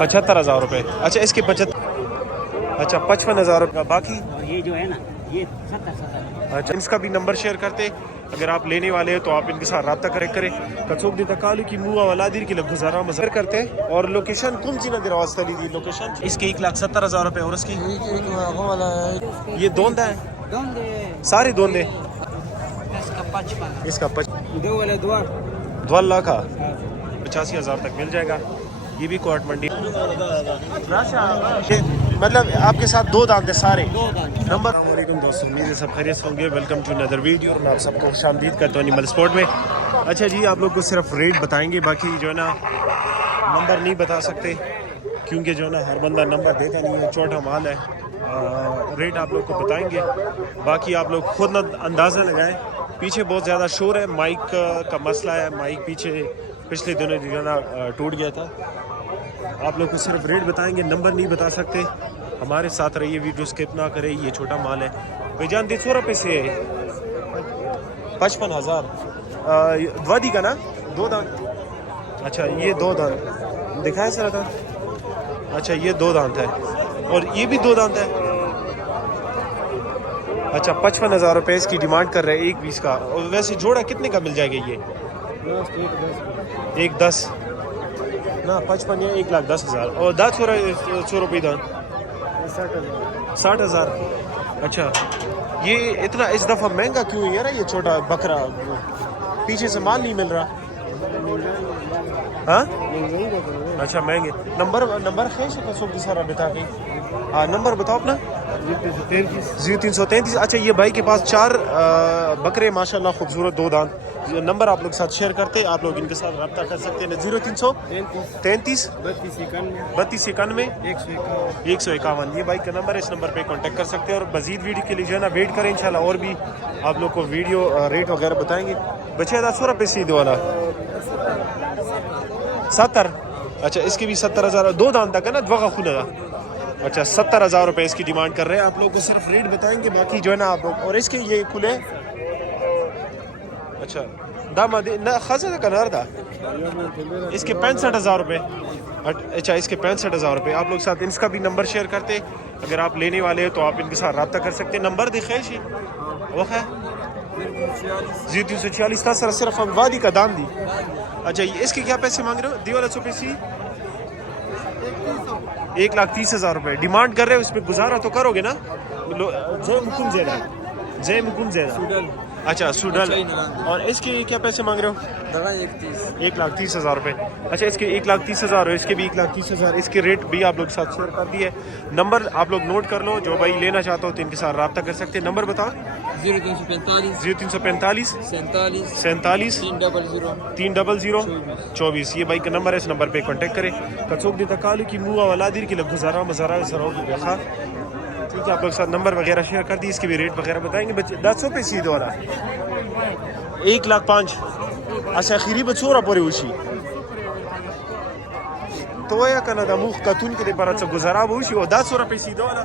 75,000 रुपये। अच्छा इसके 55,000 रुपये बाकी। ये जो है ना ये 70 अच्छा इसका भी नंबर शेयर करते, अगर आप लेने वाले हैं तो आप इनके साथ रब्ता करें कचोक दी तकालू की मुआ वालादिर की गुजारा मजर करते हैं। और लोकेशन कौन सी नजर वाली दी लोकेशन इसके 1,70,000 रुपये। और इसकी ये दोंदा है सारे दोंदे इसका 2 लाख का 85,000 तक मिल जाएगा। ये भी कोर्ट मंडी मतलब आपके साथ 2 दांत है सारे नंबर। अस्सलामुअलैकुम दोस्तों, उम्मीद है सब खैरियत होंगे। Welcome to another video. मैं आप सबको खुशामदीद करता हूँ एनिमल स्पोर्ट में। अच्छा जी, आप लोग को सिर्फ रेट बताएंगे, बाकी जो है ना नंबर नहीं बता सकते क्योंकि जो है ना हर बंदा नंबर देता नहीं है, छोटा माल है। रेट आप लोग को बताएंगे, बाकी आप लोग खुद ना अंदाज़ा लगाएं। पीछे बहुत ज़्यादा शोर है, माइक का मसला है, माइक पीछे पिछले दिनों जो है ना टूट गया था। आप लोग को सिर्फ रेट बताएंगे, नंबर नहीं बता सकते। हमारे साथ रहिए, वीडियो स्किप ना करें। ये छोटा माल है भाईजान, 150 रुपये से 55,000 द्वादी का ना 2 दांत। अच्छा ये 2 दांत दिखाया सर था। अच्छा ये 2 दांत है और ये भी 2 दांत है। अच्छा 55,000 रुपये इसकी डिमांड कर रहे हैं एक पीस का। और वैसे जोड़ा कितने का मिल जाएगा ये? 1,10 ना 55 या 1,10,000। और दाँत 100 रुपये दाँत 60,000। अच्छा ये इतना इस दफ़ा महंगा क्यों है यार? ये छोटा बकरा पीछे से माल नहीं मिल रहा। हाँ अच्छा महंगे। नंबर है सारा बता के। हाँ नंबर बताओ अपना। 0333। अच्छा ये भाई के पास 4 बकरे माशाल्लाह खूबसूरत 2 दांत। नंबर आप लोग साथ शेयर करते, आप लोग इनके साथ रब्ता कर सकते हैं। 0333 32 91 151। ये भाई का नंबर है, इस नंबर पे कांटेक्ट कर सकते हैं। और मजीद वीडियो के लिए जो है ना वेट करें इंशाल्लाह, और भी आप लोग को वीडियो रेट वगैरह बताएंगे। बचे 10 रुपये सीधे वाला 70। अच्छा इसके भी 70,000 2 दांत तक है ना द्वा खुला। अच्छा 70,000 रुपये इसकी डिमांड कर रहे हैं। आप लोग को सिर्फ रेट बताएंगे, बाकी जो है ना आप लोग। और इसके ये खुले अच्छा दाम ना खासा कनार था इसके 65,000 रुपये। अच्छा इसके 65,000 रुपये। आप लोग साथ इसका भी नंबर शेयर करते, अगर आप लेने वाले हैं तो आप इनके साथ रब्ता कर सकते हैं। नंबर दिखे वो है 0346 था सर, सिर्फ हम वादी का दाम दी। अच्छा इसके क्या पैसे मांग रहे हो? दी वाला 100 पैसे 1,30,000 रुपये डिमांड कर रहे हो। इसमें गुजारा तो करोगे ना? जय मुकुंद ज़ेरा। अच्छा सुडल। और इसके क्या पैसे मांग रहे हो? 1,30,000 रुपये। अच्छा इसके 1,30,000 है, इसके भी 1,30,000। इसके रेट भी आप लोग साथ शेयर कर दिए। नंबर आप लोग नोट कर लो, जो भाई लेना चाहते हो तो इनके साथ रब्ता कर सकते हैं। नंबर बताओ। 0345 47 300 24। ये भाई का नंबर है, इस नंबर पे कांटेक्ट करें। कचोक दी तकालू की मुआ वालादिर की गुजारा मजारा सरोगी देखा। ठीक है, आप लोग साथ नंबर वगैरह शेयर कर दी, इसके भी रेट वगैरह बताएंगे। बच्चे 10 रुपये सीधे वाला 1,05,000। अच्छा खीरी बचोरा पड़े उसी तो या कना मुख कतून के पर गुजारा उसी और 10 रुपये सीधे वाला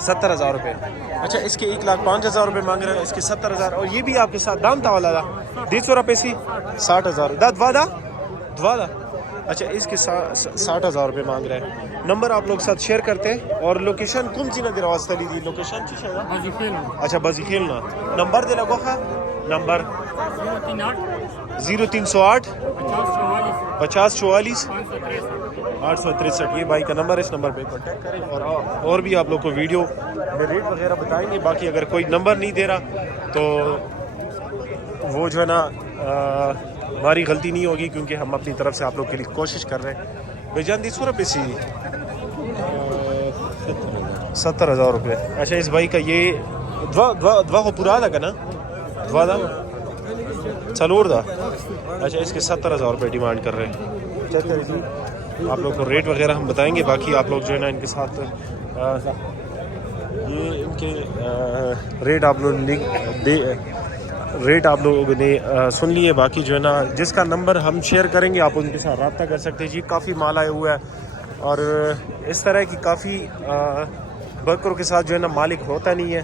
70,000 रुपये। अच्छा इसके 1,05,000 रुपये मांग रहे हैं, इसके 70,000। और ये भी आपके साथ दाम था वाला 150 रुपये सी 60,000 द्वादा। अच्छा इसके 60,000 रुपये मांग रहे हैं। नंबर आप लोग साथ शेयर करते हैं। और लोकेशन कौन सी नजर वाली दी लोकेशन? अच्छा बाजी खेलना। नंबर दे लगो खा नंबर 0308 50 44 863। ये भाई का नंबर है, इस नंबर पे कांटेक्ट करें। और भी आप लोग को वीडियो में रेट वगैरह बताएंगे। बाकी अगर कोई नंबर नहीं दे रहा तो वो जो है ना हमारी गलती नहीं होगी, क्योंकि हम अपनी तरफ से आप लोग के लिए कोशिश कर रहे हैं। बेजान 100 रुपये सी 70,000 रुपये। अच्छा इस भाई का ये द्वा को पूरा था ना द्वादा चलोर था। अच्छा इसके 70,000 रुपये डिमांड कर रहे हैं। आप लोग को रेट वगैरह हम बताएंगे, बाकी आप लोग जो है ना इनके साथ ये इनके रेट आप लोग लोगों ने सुन लिए। बाकी जो है ना जिसका नंबर हम शेयर करेंगे आप उनके साथ रब्ता कर सकते हैं। जी काफ़ी माल आया हुआ है और इस तरह की काफ़ी बकरों के साथ जो है ना मालिक होता नहीं है,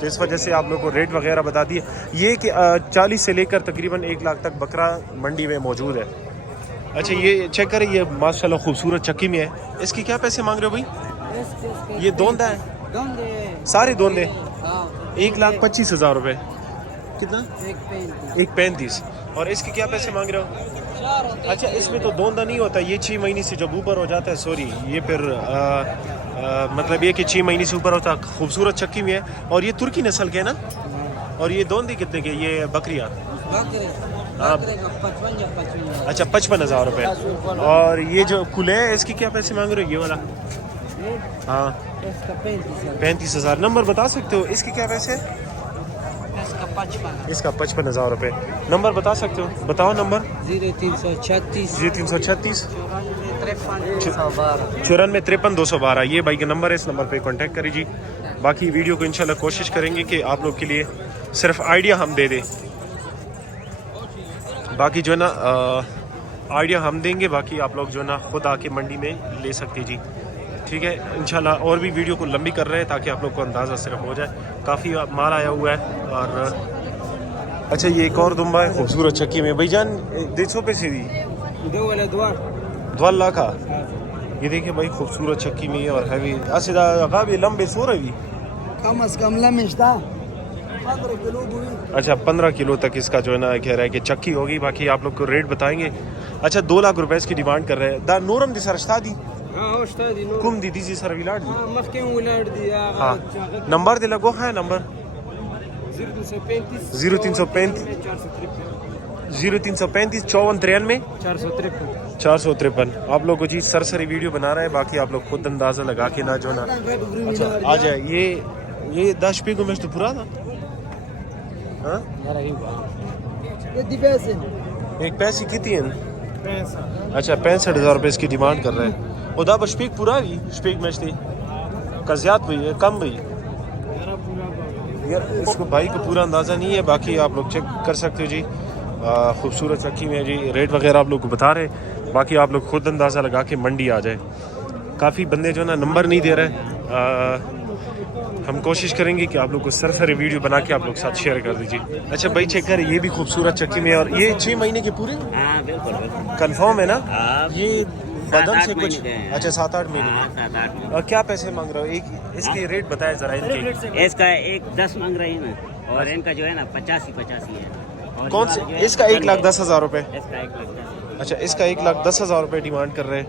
तो इस वजह से आप लोग को रेट वगैरह बता दिए। ये कि 40 से लेकर तकरीबन 1 लाख तक बकरा मंडी में मौजूद है। अच्छा ये चेक करें, ये माशाल्लाह खूबसूरत चक्की में है। इसकी क्या पैसे मांग रहे हो भाई? ये दोंदा है, सारे दोंदे 1,25,000 रुपये। कितना? 1,35,000। और इसके क्या पैसे मांग रहे हो? अच्छा इसमें तो दोंदा नहीं होता, ये 6 महीने से जब ऊपर हो जाता है, सॉरी ये फिर मतलब ये कि 6 महीने से ऊपर होता है। खूबसूरत चक्की में है और ये तुर्की नस्ल के है ना। और ये दोंदे कितने के? ये बकरियाँ अच्छा 55,000 रुपये। और ये जो कुले है इसकी क्या पैसे मांग रहे हो? ये वाला हाँ 35,000। नंबर बता सकते हो इसके क्या पैसे? इसका 55,000 रुपये। नंबर बता सकते हो? बताओ नंबर। 0336 0336 94 53 212। ये भाई का नंबर है, इस नंबर पे कांटेक्ट करिए। बाकी वीडियो को इंशाल्लाह कोशिश करेंगे कि आप लोग के लिए सिर्फ आइडिया हम दे दें। बाकी जो है ना आइडिया हम देंगे, बाकी आप लोग जो है ना खुद आके मंडी में ले सकते जी। ठीक है इंशाल्लाह। और भी वीडियो को लंबी कर रहे हैं ताकि आप लोग को अंदाज़ा सिर्फ हो जाए। काफ़ी माल आया हुआ है। और अच्छा ये एक और दुम्बा है खूबसूरत चक्की में। भाईजान 150 पैसे दी द्वाला का। ये देखिए भाई खूबसूरत चक्की में और हैवी असीदा गाबी लंबे सोर भी कम से कम लमिश्ता 15 किलो हुई। अच्छा 15 किलो तक इसका जो है ना कह रहा है कि चक्की होगी। बाकी आप लोग को रेट बताएंगे। अच्छा 2 लाख रुपए इसकी डिमांड कर रहे हैं। दा नूरम दी सरस्ता दी कुम दी दी सर विलाड दी। हाँ नंबर दे लगो है नंबर 0335 0335 5493 453। आप लोग को जी सरसरी वीडियो बना रहा है। बाकी आप लोग खुद अंदाज़ा लगा के ना जो ना अच्छा आ जाए। ये 10 पे को मैच तो पूरा था। हाँ एक पैसे कितनी है? अच्छा 65,000 रुपये इसकी डिमांड कर रहे हैं। उदा बशपीक पूरा भी स्पीक मैच थी कज़ियात हुई है कम भी यार, इसको भाई को पूरा अंदाज़ा नहीं है। बाकी आप लोग चेक कर सकते हो जी। खूबसूरत चक्की में जी रेट वगैरह आप लोग को बता रहे। बाकी आप लोग खुद अंदाज़ा लगा के मंडी आ जाए। काफ़ी बंदे जो ना नंबर नहीं दे रहे। हम कोशिश करेंगे कि आप लोग को सरसरी वीडियो बना के आप लोग साथ शेयर कर दीजिए। अच्छा भाई चेक करें, ये भी खूबसूरत चक्की में। और ये 6 महीने के पूरे कंफर्म है ना? ये बदन से कुछ अच्छा 7-8 महीने। और क्या पैसे मांग रहे हो? एक इसके रेट बताए जरा इनके। इसका 10 मांग रही है ना, और इनका जो है ना 85 है। और कौन से? इसका 1,10,000 रुपये। इसका 1,10,000। अच्छा इसका 1,10,000 रुपये डिमांड कर रहे हैं।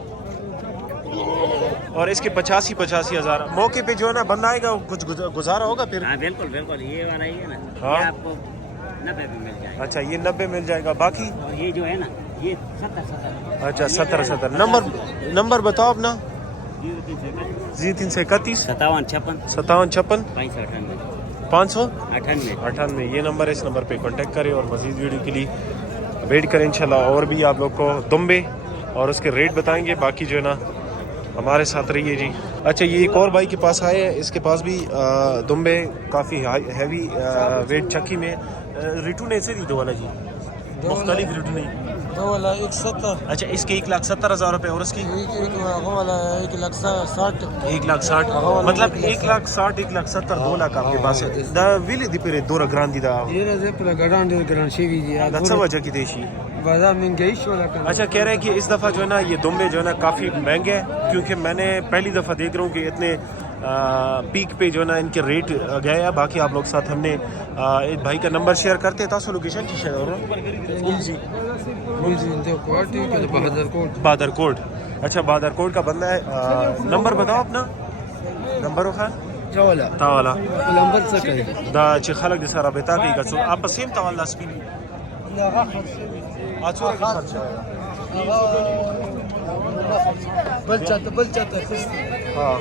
और इसके 85,000 मौके पे जो है ना बंदा आएगा कुछ गुजारा होगा फिर। हाँ बिल्कुल बिल्कुल, ये वाला ही है ना। हाँ? ये आपको 90 में मिल जाएगा। अच्छा ये 90 मिल जाएगा। बाकी और ये जो है ना ये 70। अच्छा 70। नंबर बताओ अपना। 0331 57 56 57 56 98। 598। ये नंबर है, इस नंबर पे कांटेक्ट करें और मज़ीद वीडियो के लिए वेट करें इंशाल्लाह। और भी आप लोग को दुम्बे और उसके रेट बताएंगे। बाकी जो है ना हमारे साथ रहिए जी। अच्छा ये एक और भाई के पास आए हैं, इसके पास भी दुम्बे काफ़ी हैवी वेट चक्की में। रिटू ने से दी दो वाला जी मुख्तलिफ रिटू नहीं दो वाला 170। अच्छा इसके 1,70,000 रुपये। और उसकी वाला 1,60,000 1,60,000 मतलब 1,60,000 1,70,000 2 लाख आपके पास है। दा विले दी पेरे दो ग्रांदी दा ये ज़ेपला ग्रांड शेवी जी अच्छा वजह की देशी बाजार में गई वाला। अच्छा कह रहे हैं कि इस दफ़ा जो है ना ये दुम्बे जो है ना काफ़ी महंगे हैं, क्योंकि मैंने पहली दफ़ा देख रहा हूँ कि इतने पीक पे जो है ना इनके रेट गए हैं। बाकी आप लोग साथ हमने एक भाई का नंबर शेयर करते हैं। लोकेशन की शेयर बादरकोट। अच्छा बादरकोट का बंदा है। नंबर बताओ अपना। नंबर तावाला नंबर से कहीं दा ची खलक दी सारा बेता की गसो आप सेम तावाला स्पिन आचो बलचाता हाँ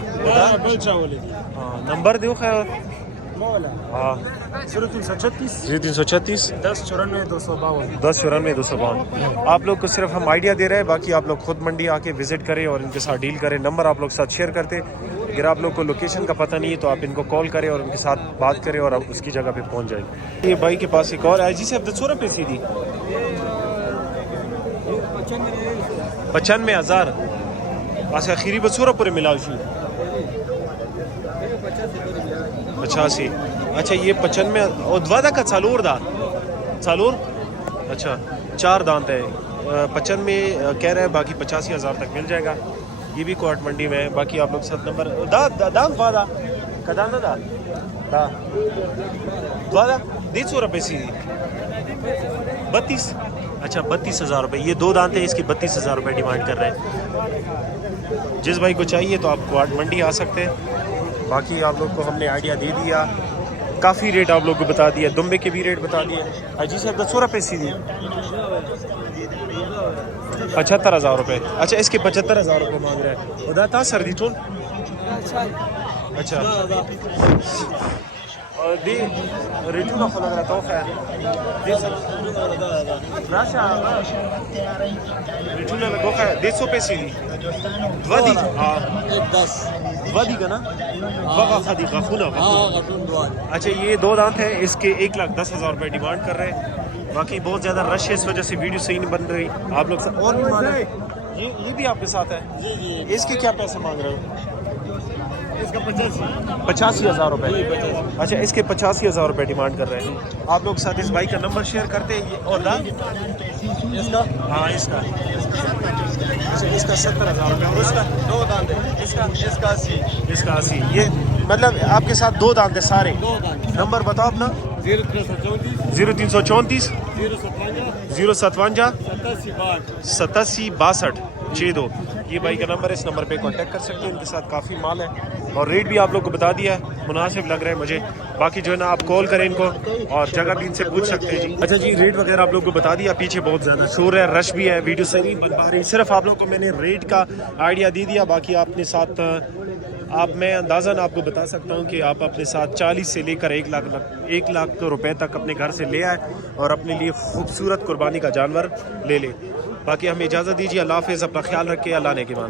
नंबर दो खैर। हाँ 0336 10 94 252। 10 94 252। आप लोग को सिर्फ हम आइडिया दे रहे हैं। बाकी आप लोग खुद मंडी आके विजिट करें और इनके साथ डील करें। नंबर आप लोग साथ शेयर करते। अगर आप लोग को लोकेशन का पता नहीं है तो आप इनको कॉल करें और उनके साथ बात करें और आप उसकी जगह पे पहुंच जाएंगे। ये भाई के पास एक और है जी से अब 10 रुपये सीधी 95,000। अच्छा खीरी 2 रुपये मिला उसी 85। अच्छा ये 95 और द्वादा का चालूर दा चालूर। अच्छा 4 दांत है। 55 में कह रहे हैं, बाकी 85,000 तक मिल जाएगा। ये भी कोट मंडी में है। बाकी आप लोग 7 नंबर दाम वादा कदाना दा दा वादा 150 रुपये सी 32। अच्छा 32,000 रुपये। ये 2 दांत हैं, इसकी 32,000 रुपये डिमांड कर रहे हैं। जिस भाई को चाहिए तो आप कोट मंडी आ सकते हैं। बाकी आप लोग को हमने आइडिया दे दिया, काफ़ी रेट आप लोग को बता दिया, दुम्बे के भी रेट बता दिए। अजी सर 10 रुपये सी 75,000 रुपये। अच्छा इसके 75,000 रुपये मांग रहे हैं। उधर था सर्दी टोन। अच्छा और दी रेटू का फल लग रहा था खैर दे सर राशा रेटू ने लगो खैर 150 पैसे दी वदी हाँ 10 वदी का ना बगा खदी गफूना। अच्छा ये 2 दांत हैं, इसके 1,10,000 रुपये डिमांड कर रहे हैं। बाकी बहुत ज़्यादा रश है, इस वजह से वीडियो सही नहीं बन रही। आप लोग सब और भी मांग रहे हैं। ये भी आपके साथ है। इसके क्या पैसे मांग रहे हो? इसका 85,000 रुपये। अच्छा इसके 85,000 रुपये डिमांड कर रहे हैं। आप लोग साथ इस भाई का नंबर शेयर करते हैं। और दाम इसका हाँ इसका अच्छा इसका 70,000 रुपये। और उसका 2 दांत है। इसका 80 इसका 80। ये मतलब आपके साथ 2 दांत है सारे। 2 दांत नंबर बताओ अपना। 0334 057 87 62 62। ये भाई का नंबर है, इस नंबर पे कांटेक्ट कर सकते हैं। इनके साथ काफ़ी माल है और रेट भी आप लोग को बता दिया है, मुनासिब लग रहा है मुझे। बाकी जो है ना आप कॉल करें इनको और जगह भी इनसे पूछ सकते हैं जी। अच्छा जी रेट वगैरह आप लोग को बता दिया। पीछे बहुत ज़्यादा शोर है, रश भी है, वीडियो सही नहीं बन पा रही। सिर्फ आप लोग को मैंने रेट का आइडिया दे दिया। बाकी अपने साथ मैं अंदाज़न आपको बता सकता हूँ कि आप अपने साथ 40 से लेकर 1 लाख रुपए तक अपने घर से ले आए और अपने लिए खूबसूरत कुर्बानी का जानवर ले लें। बाकी हमें इजाज़त दीजिए। अल्लाह हाफ़िज़। अपना ख्याल रखिए। अल्लाह ने के मान।